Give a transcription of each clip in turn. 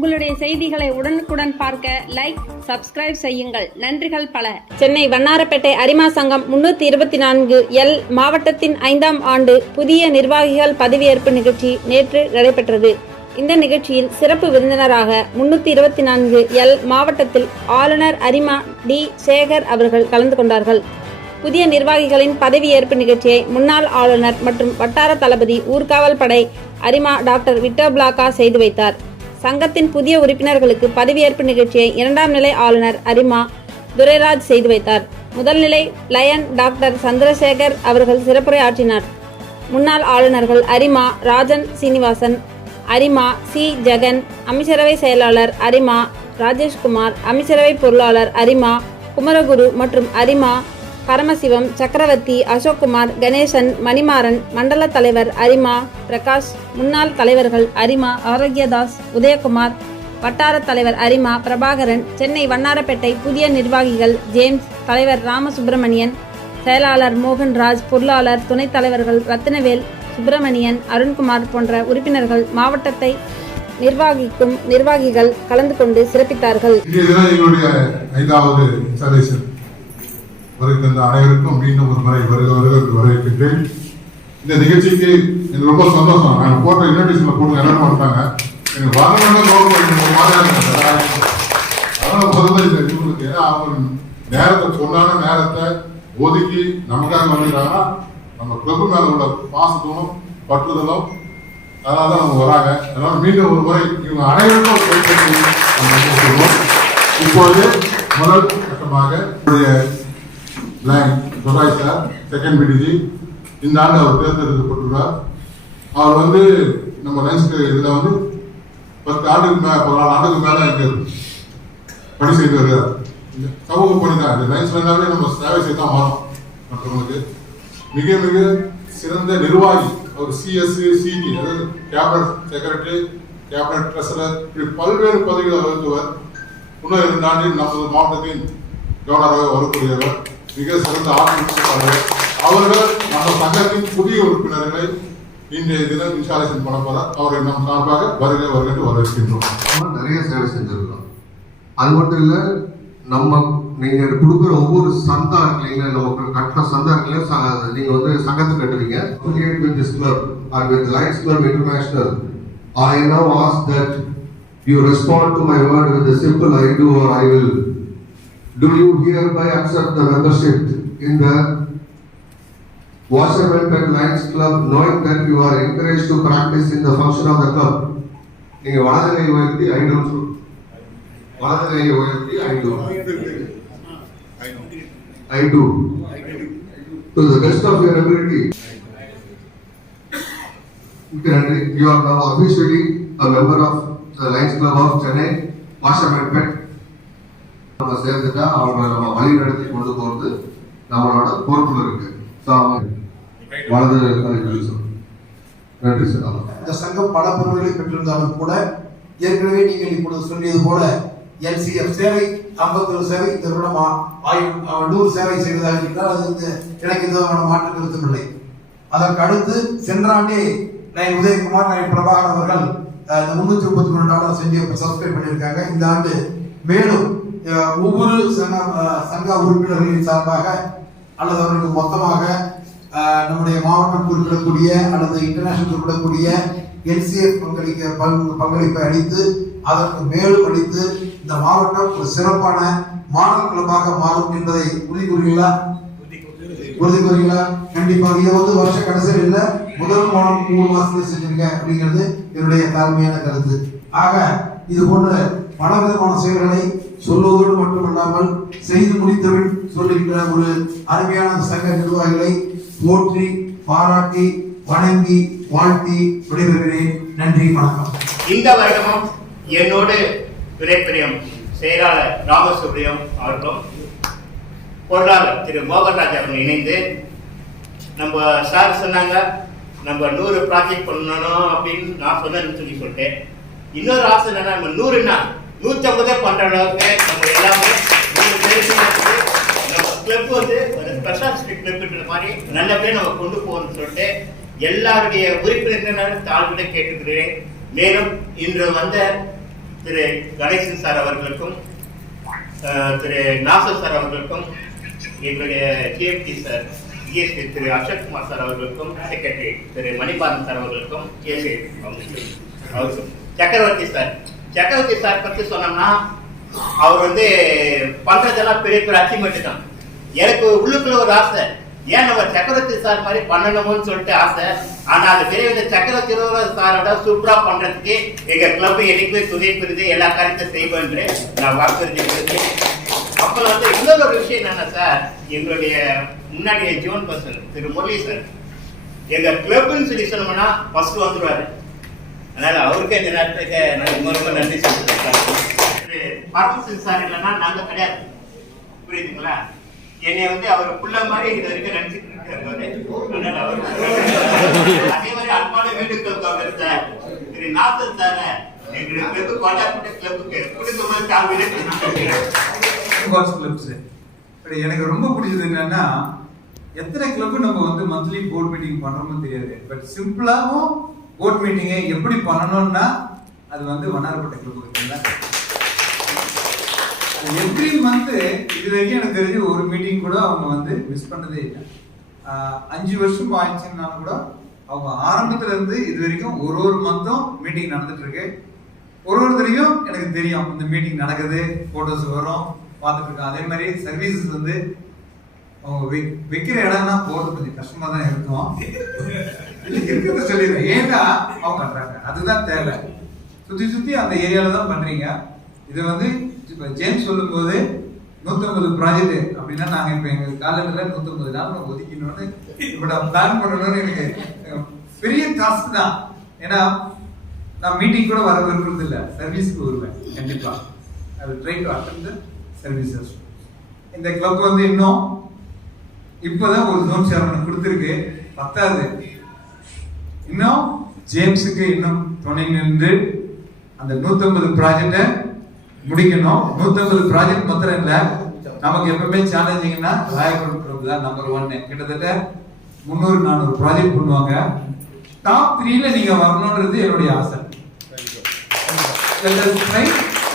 உங்களுடைய செய்திகளை உடனுக்குடன் பார்க்க லைக் சப்ஸ்கிரைப் செய்யுங்கள். நன்றிகள் பல. சென்னை வண்ணாரப்பேட்டை அரிமா சங்கம் முன்னூத்தி இருபத்தி நான்கு எல் மாவட்டத்தின் ஐந்தாம் ஆண்டு புதிய நிர்வாகிகள் பதவியேற்பு நிகழ்ச்சி நேற்று நடைபெற்றது. இந்த நிகழ்ச்சியில் சிறப்பு விருந்தினராக முன்னூத்தி இருபத்தி நான்கு எல் மாவட்டத்தில் ஆளுநர் அரிமா டி சேகர் அவர்கள் கலந்து கொண்டார்கள். புதிய நிர்வாகிகளின் பதவியேற்பு நிகழ்ச்சியை முன்னாள் ஆளுநர் மற்றும் வட்டார தளபதி ஊர்காவல் படை அரிமா டாக்டர் விட்டோ பிளாக்கா செய்து வைத்தார். சங்கத்தின் புதிய உறுப்பினர்களுக்கு பதவியேற்பு நிகழ்ச்சியை இரண்டாம் நிலை ஆளுநர் அரிமா துரைராஜ் செய்து வைத்தார். முதல் நிலை லயன் டாக்டர் சந்திரசேகர் அவர்கள் சிறப்புரை ஆற்றினார் முன்னாள் ஆளுநர்கள் அரிமா ராஜன் சீனிவாசன் அரிமா சி. ஜெகன் அமைச்சரவை செயலாளர் அரிமா ராஜேஷ்குமார் அமைச்சரவை பொருளாளர் அரிமா குமரகுரு மற்றும் அரிமா பரமசிவம் சக்கரவர்த்தி அசோக்குமார் கணேசன் மணிமாறன் மண்டல தலைவர் அரிமா பிரகாஷ் முன்னாள் தலைவர்கள் அரிமா ஆரோக்கியதாஸ் உதயகுமார் வட்டார தலைவர் அரிமா பிரபாகரன் சென்னை வண்ணாரப்பேட்டை புதிய நிர்வாகிகள் ஜேம்ஸ் தலைவர் ராமசுப்பிரமணியன் செயலாளர் மோகன்ராஜ் பொருளாளர் துணைத் தலைவர்கள் ரத்தினவேல் சுப்பிரமணியன் அருண்குமார் போன்ற உறுப்பினர்கள் மாவட்டத்தை நிர்வாகிக்கும் நிர்வாகிகள் கலந்து கொண்டு சிறப்பித்தார்கள். இன்றைய தந்த இந்த அனைவருக்கும் மீண்டும் ஒரு முறை வருக வருக வரவேற்கின்றேன். இந்த நிகழ்ச்சிக்கு எனக்கு ரொம்ப சந்தோஷம். நாங்கள் போட்ட இன்விடேஷன்ல போட்டு என்ன பண்ணிட்டாங்க எனக்கு வரணும்னு கவர்மெண்ட் முதல்ல இந்த இவங்களுக்கு ஏன்னா அவங்க நேரத்தை சொன்னான நேரத்தை ஒதுக்கி நமக்காக வந்துட்டாங்கன்னா நம்ம பிரபு மேல உள்ள பாசத்தும் பற்றுதலும் அதனால தான் அவங்க வராங்க. அதனால மீண்டும் ஒரு முறை இவங்க அனைவருக்கும் இப்பொழுது முதல் கட்டமாக நான் லைன் சார் செகண்ட் பிடிஜி இந்த ஆண்டு அவர் தேர்ந்தெடுக்கப்பட்டுள்ளார். அவர் வந்து நம்ம லைன்ஸ்க்கு இதில் வந்து பத்து ஆண்டுக்கு மே பதினாலு ஆண்டுக்கு மேலே இங்கே பணி செய்து வருகிறார் இந்த சமூக பணி தான். இந்த லைன்ஸ் வேணாலே நம்ம சேவை செய்து தான் வரோம் மற்றவங்களுக்கு. மிக மிக சிறந்த நிர்வாகி. அவர் சிஎஸ் சிடி அதாவது கேபினட் செக்ரட்டரி கேபினட் ட்ரெஸரர் இப்படி பல்வேறு பதவிகளை வகுத்தவர். இன்னும் இரண்டு ஆண்டில் நமது மாவட்டத்தின் கவர்னராக வரக்கூடியவர். மிக சிறந்த ஆட்சி அவர்கள் நம்ம சங்கத்தின் புதிய உறுப்பினர்களை இன்றைய தினம் இன்ஸ்டாலேஷன் பண்ண அவரை நம் சார்பாக வருகை வருகை வரவேற்கின்றோம். நிறைய சேவை செஞ்சிருக்கோம். அது மட்டும் இல்ல நம்ம நீங்க கொடுக்குற ஒவ்வொரு சந்தா இருக்கீங்களா இல்லைங்களா நமக்கு கட்டின சந்தா இருக்கீங்களா நீங்க வந்து சங்கத்தை கட்டுவீங்க associate with this club or with Lions Club International. I now ask that you respond to my word with a simple I do or I will. do you hereby accept the membership in the Washerman Pet Lions Club knowing that you are encouraged to practice in the function of the club நீங்க வலது கை உயர்த்தி ஐநூறு சொல்லு. வலது கை உயர்த்தி ஐநூறு I do to the best of your ability நன்றி you are now officially a member of the lions club of Chennai Washermanpet நம்ம சேர்ந்துட்டா அவங்களை நம்ம வழி நடத்தி கொண்டு போறது நம்மளோட பொறுப்பு இருக்கு. வலது நன்றி சார். இந்த சங்கம் பல பொருள்களை பெற்றிருந்தாலும் கூட ஏற்கனவே நீங்கள் இப்பொழுது சொல்லியது போல என்சிஎஃப் சேவை ஐம்பத்தொரு சேவை இந்த வருடம் ஆயிரம் நூறு சேவை செய்வதாக இருந்தால் அது இந்த எனக்கு விதமான மாற்று கருத்தும் இல்லை. அதற்கு அடுத்து சென்ற ஆண்டே நான் உதயகுமார் நான் பிரபாகர் அவர்கள் அஹ், முன்னூத்தி முப்பத்தி மூணு டாலர் செஞ்சு சப்ஸ்கிரைப் பண்ணியிருக்காங்க. இந்த ஆண்டு மேலும் ஒவ்வொரு சங்க சங்க உறுப்பினர்களின் சார்பாக அல்லது அவர்களுக்கு மொத்தமாக நம்முடைய மாவட்டம் குறிப்பிடக்கூடிய அல்லது இன்டர்நேஷனல் குறிப்பிடக்கூடிய என்சிஎஃப் பங்களிக்க பங்கு- பங்களிப்பை அளித்து அதற்கு மேலும் அளித்து இந்த மாவட்டம் ஒரு சிறப்பான மாணவர் கிளப்பாக மாறும் என்பதை உறுதி கூறுகிறீர்களா? உறுதி கூறுகிறீங்களா கண்டிப்பாக. இதை வந்து வருஷ கடைசியில் இல்லை முதல் மாதம் மூணு மாசத்துல செஞ்சிருங்க அப்படிங்கிறது என்னுடைய தாழ்மையான கருத்து. ஆக இது போன்ற பல விதமான செயல்களை சொல்வதோடு மட்டுமல்லாமல் செய்து முடித்தவன் சொல்லுகின்ற ஒரு அருமையான சங்க நிர்வாகிகளை போற்றி பாராட்டி வணங்கி வாழ்த்தி விடைபெறுகிறேன். நன்றி வணக்கம். இந்த வருடமும் என்னோடு துணைப்பிரியம் செயலாளர் ராமசுப்ரியம் அவர்களும் பொருளாளர் திரு மோகன்ராஜ் அவர்கள் இணைந்து நம்ம சார் சொன்னாங்க நம்ம நூறு ப்ராஜெக்ட் பண்ணணும் அப்படின்னு நான் சொன்னேன்னு சொல்லி சொல்லிட்டேன். இன்னொரு ஆசை என்னன்னா நம்ம நூறுனா நூற்றம்பதே பண்ணுற அளவுக்கு நம்ம எல்லாமே நம்ம கிளப் வந்து ஒரு ஸ்பெஷாலிஸ்ட் கிளப்ன்ற மாதிரி நல்லபடியாக நம்ம கொண்டு போகணும்னு சொல்லிட்டு எல்லாருடைய உறுப்பினர்கள் தாழ்விட கேட்டுக்கிறேன். மேலும் இன்று வந்த திரு கணேசன் சார் அவர்களுக்கும் திரு நாசர் சார் அவர்களுக்கும் எங்களுடைய GFT sir GST Thiru Ashokkumar sir அவர்களுக்கும் செக்ரட்டரி திரு மணிபாலன் சார் அவர்களுக்கும் ஜிஎஸ்டி அவருக்கும் சக்கரவர்த்தி சார். சக்கரவர்த்தி சார் பற்றி சொன்னோம்னா அவர் வந்து பண்ணுறதெல்லாம் பெரிய பெரிய அச்சீவ்மெண்ட் தான். எனக்கு உள்ளுக்குள்ள ஒரு ஆசை. ஏன் நம்ம சக்கரவர்த்தி சார் மாதிரி பண்ணணும்னு சொல்லிட்டு ஆசை. ஆனால் அது பெரிய இந்த சக்கரவர்த்தி சாரோட சூப்பராக பண்ணுறதுக்கு எங்கள் கிளப் என்னைக்குமே துணை புரிது எல்லா காரியத்தையும் செய்வோம் என்று நான் வாக்குறுதி அப்புறம் வந்து இன்னொரு ஒரு விஷயம் என்னன்னா சார் எங்களுடைய முன்னாடி zone person Thiru Murali sir. எங்கள் கிளப்னு சொல்லி சொன்னோம்னா ஃபஸ்ட்டு வந்துடுவார் அதனால அவருக்கு இந்த நேரத்துக்கு நான் ரொம்ப ரொம்ப நன்றி பரமசிங் சார் இல்லைன்னா நாங்க கிடையாது. புரியுதுங்களா? என்னை வந்து அவர் புள்ள மாதிரி இது வரைக்கும் நினைச்சிட்டு இருக்காரு அவரு. அதே மாதிரி அன்பான வேண்டுகோள் தவிர சார் திரு நாசர் சார் எங்களுக்கு கிளப் கோட்டாப்பட்ட கிளப்புக்கு குடும்பமாக தாழ்வு எனக்கு ரொம்ப பிடிச்சது என்னன்னா எத்தனை கிளப் நம்ம வந்து மந்த்லி போர்ட் மீட்டிங் பண்றோமோ தெரியாது. பட் சிம்பிளாவும் போர்ட் மீட்டிங்கை எப்படி பண்ணணும்னா அது வந்து வண்ணாரப்பட்ட கிளப் இருக்குங்களா எவ்ரி மந்த்து இது வரைக்கும் எனக்கு தெரிஞ்சு ஒரு மீட்டிங் கூட அவங்க வந்து மிஸ் பண்ணதே இல்லை. அஞ்சு வருஷம் ஆயிடுச்சுன்னாலும் கூட அவங்க ஆரம்பத்துல இருந்து இது வரைக்கும் ஒரு ஒரு மந்த்தும் மீட்டிங் நடந்துட்டு இருக்கு. ஒரு ஒருத்தரையும் எனக்கு தெரியும் இந்த மீட்டிங் நடக்குது ஃபோட்டோஸ் வரும் பார்த்துட்டு இருக்கோம். அதே மாதிரி சர்வீசஸ் வந்து அவங்க வை- வைக்கிற இடம்னா போகிறது கொஞ்சம் கஷ்டமாக தான் இருக்கும். இல்ல இருக்கிறத சொல்லிடுறேன் ஏன்னா அவங்க பண்றாங்க? அதுதான் தேவை. சுத்தி சுத்தி அந்த ஏரியால தான் பண்றீங்க. இது வந்து இப்ப ஜேம்ஸ் சொல்லும்போது நூற்றம்பது ப்ராஜெக்ட் அப்படின்னா நாங்க இப்ப எங்க காலத்துல நூற்றம்பது நாள் நம்ம ஒதுக்கணும்னு இப்ப நான் பிளான் பண்ணணும்னு எனக்கு பெரிய டாஸ்க் தான். ஏன்னா நான் மீட்டிங் கூட வர விரும்புறது இல்ல. சர்வீஸ்க்கு வருவேன் கண்டிப்பா. அது ட்ரை டு அட்டன் சர்வீசஸ் இந்த கிளப் வந்து இன்னும் இப்போதான் ஒரு ஜோன் சேர்மன் கொடுத்துருக்கு. பத்தாது. இன்னும் ஜேம்ஸுக்கு இன்னும் துணை நின்று அந்த 150 ப்ராஜெக்டை முடிக்கணும். 150 ப்ராஜெக்ட் மாத்திரம் இல்லை நமக்கு எப்பவுமே சேலஞ்சிங்னா ராயபுரம் குரூப் தான் நம்பர் ஒன் கிட்டத்தட்ட முந்நூறு நானூறு ப்ராஜெக்ட் பண்ணுவாங்க. டாப் த்ரீல நீங்க வரணும்ன்றது என்னுடைய ஆசை.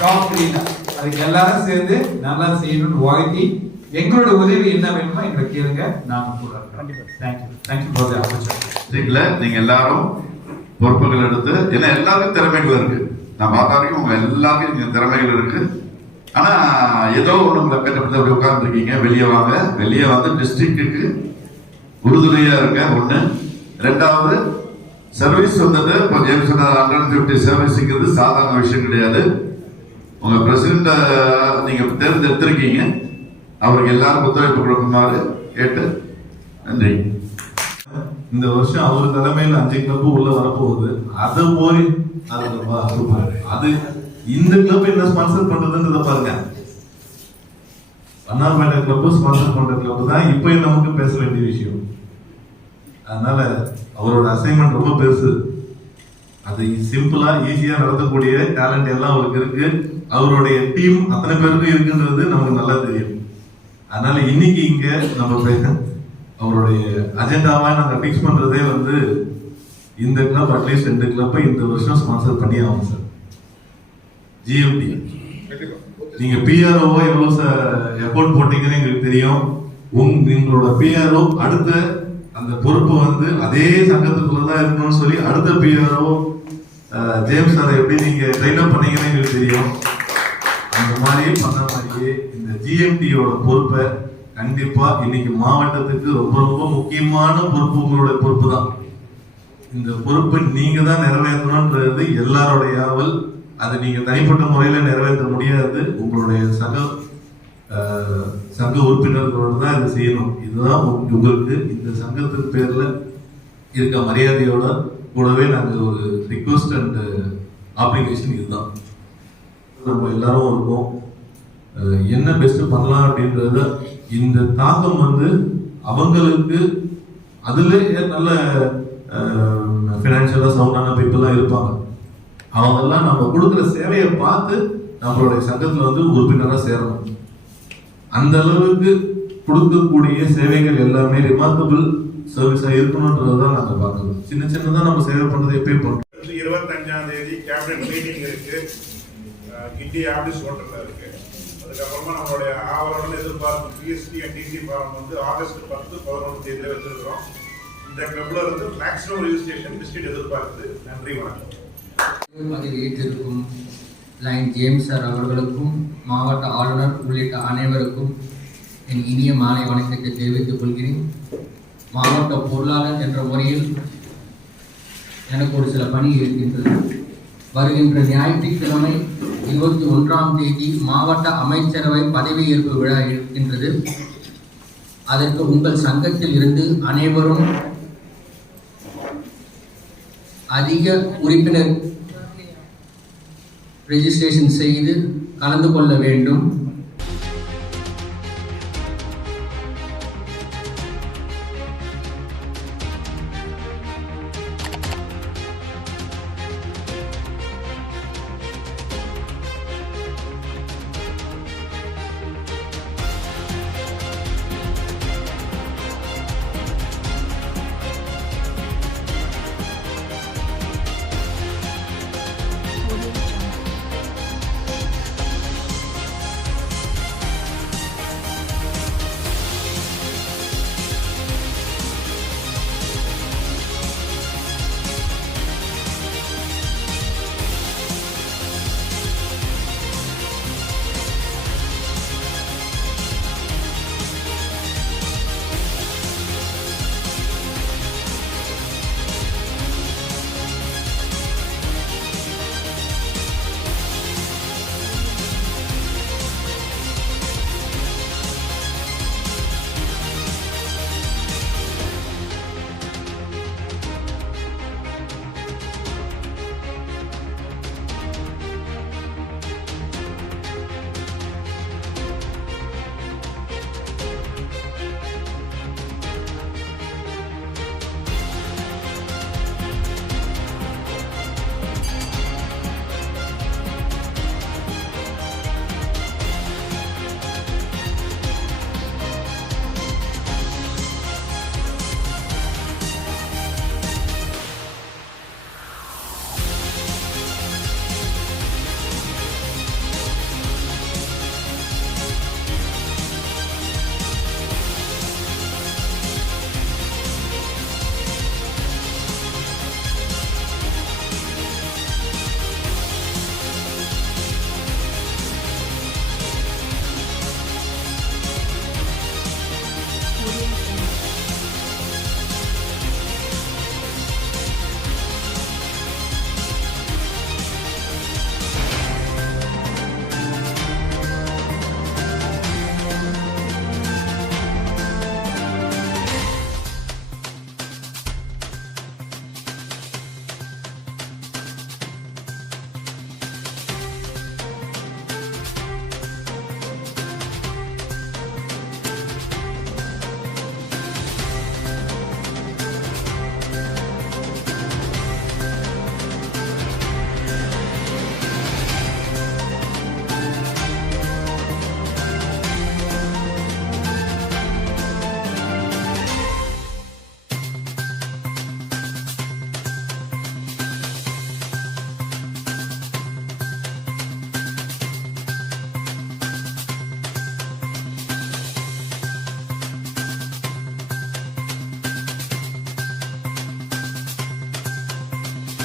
டாப் த்ரீல அதுக்கு எல்லாரும் சேர்ந்து நல்லா செய்யணும்னு வாழ்த்தி எங்களோட உதவி என்ன வேணுமோ எங்களை கேளுங்க நாங்க கூட thank you thank you for the opportunity நீங்க எல்லாரும் பொறுப்புகள் எடுத்து ஏன்னா எல்லாருக்கும் திறமைகள் இருக்கு. நான் பார்த்த வரைக்கும் உங்க எல்லாருக்கும் இங்க திறமைகள் இருக்கு. ஆனா ஏதோ ஒண்ணு உங்களை கட்டப்பட்டு அப்படி உட்கார்ந்துருக்கீங்க. வெளியே வாங்க. வெளியே வந்து டிஸ்ட்ரிக்ட்டுக்கு உறுதுணையா இருக்க ஒண்ணு. ரெண்டாவது சர்வீஸ் வந்துட்டு இப்போ ஜேம்ஸ் ஹண்ட்ரட் ஃபிஃப்டி சர்வீஸுங்கிறது சாதாரண விஷயம் கிடையாது. உங்க பிரசிடண்ட நீங்க தேர்ந்தெடுத்திருக்கீங்க. அவருக்கு எல்லாரும் ஒத்துழைப்பு கொடுக்குமாறு கேட்டு நன்றி. இந்த வருஷம் அவர் தலைமையில் அஞ்சு கிளப்பு உள்ள வரப்போகுது. அதை போய் அது ரொம்ப அது இந்த கிளப் என்ன ஸ்பான்சர் பண்றதுன்றத பாருங்க. அண்ணாமலை கிளப்பு ஸ்பான்சர் பண்ற கிளப் தான் இப்போ நமக்கு பேச வேண்டிய விஷயம். அதனால அவரோட அசைன்மெண்ட் ரொம்ப பெருசு. அது சிம்பிளா ஈஸியா நடத்தக்கூடிய டேலண்ட் எல்லாம் அவருக்கு இருக்கு. அவருடைய டீம் அத்தனை பேருக்கும் இருக்குன்றது நமக்கு நல்லா தெரியும். அதனால இன்னைக்கு இங்க நம்ம அவருடைய அஜெண்டாவா நாங்க பிக்ஸ் பண்றதே வந்து இந்த கிளப் அட்லீஸ்ட் ரெண்டு கிளப்பை இந்த வருஷம் ஸ்பான்சர் பண்ணி ஆகும் சார் ஜிஎம்டி நீங்க பிஆர்ஓ எவ்வளவு எஃபோர்ட் போட்டீங்கன்னு எங்களுக்கு தெரியும். உங் உங்களோட பிஆர்ஓ அடுத்த அந்த பொறுப்பு வந்து அதே சங்கத்துக்குள்ள தான் இருக்கணும்னு சொல்லி அடுத்த பிஆர்ஓ ஜேம்ஸ் அதை எப்படி நீங்க ட்ரைன் அப் பண்ணீங்கன்னு எங்களுக்கு தெரியும். அந்த மாதிரி பண்ண ஜிஎம்டியோட பொறுப்பை கண்டிப்பா இன்னைக்கு மாவட்டத்துக்கு ரொம்ப ரொம்ப முக்கியமான பொறுப்பு உங்களுடைய பொறுப்பு தான் இந்த பொறுப்பை நீங்க தான் நிறைவேற்றணும்ன்றது எல்லாருடைய ஆவல். அதை நீங்க தனிப்பட்ட முறையில நிறைவேற்ற முடியாது. உங்களுடைய சக சங்க உறுப்பினர்களோடு தான் இதை செய்யணும். இதுதான் உங்களுக்கு இந்த சங்கத்தின் பேர்ல இருக்க மரியாதையோட கூடவே நாங்கள் ஒரு ரிக்வஸ்ட் அண்ட் ஆப்ளிகேஷன் இதுதான். நம்ம எல்லாரும் இருக்கோம். என்ன பெஸ்ட்டு பண்ணலாம் அப்படின்றத இந்த தாக்கம் வந்து அவங்களுக்கு அதில் நல்ல ஃபினான்ஷியலாக சவுண்டான பீப்புளாக இருப்பாங்க. அவங்கெல்லாம் நம்ம கொடுக்குற சேவையை பார்த்து நம்மளுடைய சங்கத்தில் வந்து உறுப்பினராக சேரணும். அந்த அளவுக்கு கொடுக்கக்கூடிய சேவைகள் எல்லாமே ரிமார்க்கபிள் சர்வீஸாக இருக்கணுன்றது தான் நாங்கள் பார்க்கணும் சின்ன சின்னதாக நம்ம சேவை பண்ணுறது எப்பயும் பண்ணுறோம் இருபத்தஞ்சாம் தேதி கேபினட் மீட்டிங் இருக்கு. அஹ், கிண்டி ஹோட்டலில் இருக்கு. அதுக்கப்புறமா நம்மளுடைய ஆவரணம் எதிர்பார்க்கும் பிஎஸ்டி அண்ட் டிசி ஃபார்ம் வந்து ஆகஸ்ட் பத்து பதினொன்று தேதியில் வச்சிருக்கிறோம். இந்த கிளப்ல இருந்து மேக்ஸிமம் ரிஜிஸ்ட்ரேஷன் பிஸ்கெட் எதிர்பார்க்குது நன்றி வணக்கம். அதில் லைன் ஜேம்ஸ் சார் அவர்களுக்கும் மாவட்ட ஆளுநர் உள்ளிட்ட அனைவருக்கும் என் இனிய மாலை வணக்கத்தை தெரிவித்துக் கொள்கிறேன். மாவட்ட பொருளாளர் என்ற முறையில் எனக்கு ஒரு சில பணி இருக்கின்றது. வருகின்ற ஞாயிற்றுக்கிழமை இருபத்தி ஒன்றாம் தேதி மாவட்ட அமைச்சரவை பதவியேற்பு விழா இருக்கின்றது. அதற்கு உங்கள் சங்கத்தில் இருந்து அனைவரும் அதிக உறுப்பினர் ரெஜிஸ்ட்ரேஷன் செய்து கலந்து கொள்ள வேண்டும்.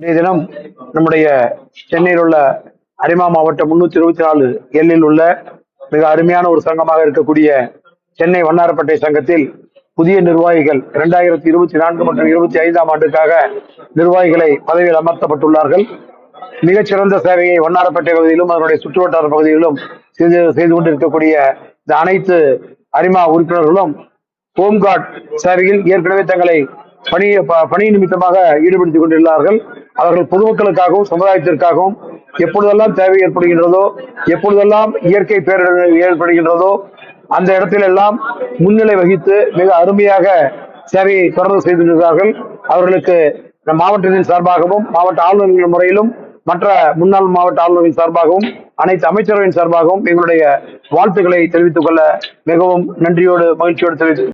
இன்றைய தினம் நம்முடைய சென்னையில் உள்ள அரிமா மாவட்டம் முன்னூத்தி இருபத்தி நாலு எல்லில் உள்ள மிக அருமையான ஒரு சங்கமாக இருக்கக்கூடிய சென்னை வண்ணாரப்பேட்டை சங்கத்தில் புதிய நிர்வாகிகள் இரண்டாயிரத்தி இருபத்தி நான்கு மற்றும் இருபத்தி ஐந்தாம் ஆண்டுக்காக நிர்வாகிகளை பதவியில் அமர்த்தப்பட்டுள்ளார்கள். மிகச்சிறந்த சேவையை வண்ணாரப்பேட்டை பகுதியிலும் அதனுடைய சுற்றுவட்டார பகுதிகளிலும் செய்து செய்து கொண்டிருக்கக்கூடிய இந்த அனைத்து அரிமா உறுப்பினர்களும் ஹோம்கார்ட் சேவையில் ஏற்கனவே தங்களை பணி ப- பணி நிமித்தமாக ஈடுபடுத்திக் கொண்டுள்ளார்கள் அவர்கள் பொதுமக்களுக்காகவும் சமுதாயத்திற்காகவும் எப்பொழுதெல்லாம் தேவை ஏற்படுகின்றதோ எப்பொழுதெல்லாம் இயற்கை பேரிடர் ஏற்படுகின்றதோ அந்த இடத்திலெல்லாம் முன்னிலை வகித்து மிக அருமையாக சேவையை தொடர்ந்து செய்திருக்கிறார்கள் அவர்களுக்கு மாவட்டத்தின் சார்பாகவும் மாவட்ட ஆளுநர்கள் முறையிலும் மற்ற முன்னாள் மாவட்ட ஆளுநரின் சார்பாகவும் அனைத்து அமைச்சரவையின் சார்பாகவும் எங்களுடைய வாழ்த்துக்களை தெரிவித்துக் கொள்ள மிகவும் நன்றியோடு மகிழ்ச்சியோடு தெரிவித்து